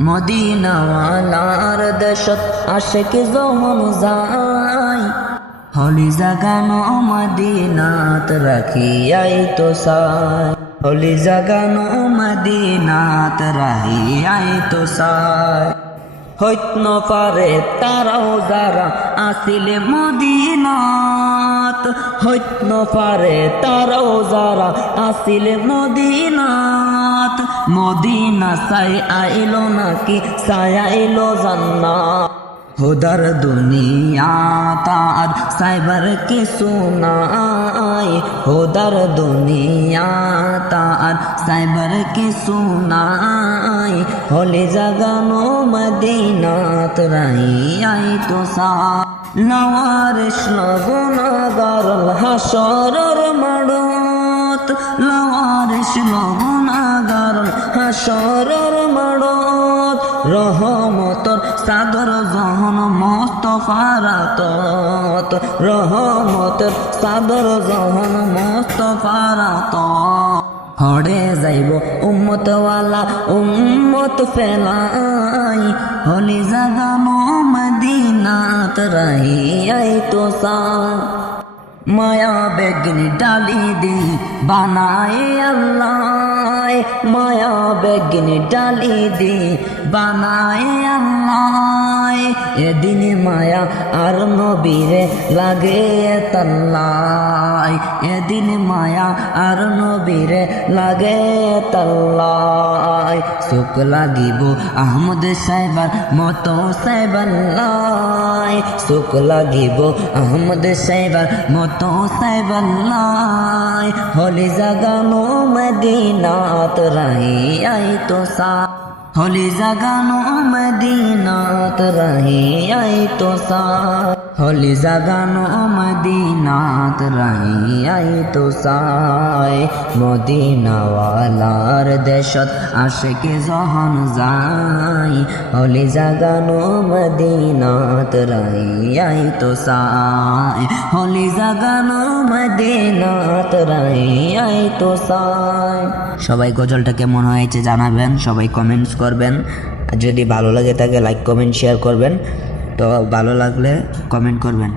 মদিনাওয়ালার দেশত আশেক যখন যায় হলি জাগানো মদিনাত রাখিয়াই তো সাই হলি জাগানো মদিনাত রাখিয়াই তো সাই হইত ন পারে তারাও যারা আসিলে মদিনাত হইত ন পারে তারাও যারা আসিলে মদিনাত মদিনা সাই আইলো নাকি সাই আইলো জান্নাত হোদার দুনিয়া তার সাইবার কে সুনাই হোদার দুনিয়া তার সাইবার কে সুনাই হলে জাগানো মদিনাত রাই তো সা লওয়ারিশ গুনাহগার হাসরের মাড়ত লওয়ারিশ গুনাহগার হাসরের মাড়ত রহমতর সাদর জহন মুস্তাফার আতত রহমতর সাদর জহন মুস্তাফার আতত হড়ে যাইব উম্মতওয়ালা উম্মত ফেলাই হলি জাগানো মদিনাত রাহিয়াই তো সা মায়া বেগনি ডালি দি বানায় আল্লাহ মায়া বেগনি ডালি দি বানায় আল্লাহ এদিন মায়া আর নবীরে লাগে তাল্লাই এদিন মায়া আর নবীরে লাগে তাল্লাই সুখ লাগিব আহমদ সাহেবার মতো সাহেবাল্লাই সুখ লাগিব আহমদ সাহেবার মতো সাহেবাল্লাই হলি জাগানো মদিনাত রাহিয়াই তো সা হলি জাগানো মদিনাত রাহিয়াই তো সা হলি জাগানো মদিনাত রাহিয়াই তো সাই মদিনাওয়ালার দেশত আশেকে যখন যাই হলি জাগানো মদিনাত রাহিয়াই তো সাই হলি জাগানো মদিনাত রাহিয়াই তো সাই সবাই গজলটা কেমন হয়েছে জানাবেন সবাই কমেন্টস করবেন যদি ভালো লাগে তাকে লাইক কমেন্ট শেয়ার করবেন তো ভালো লাগলে কমেন্ট করবেন।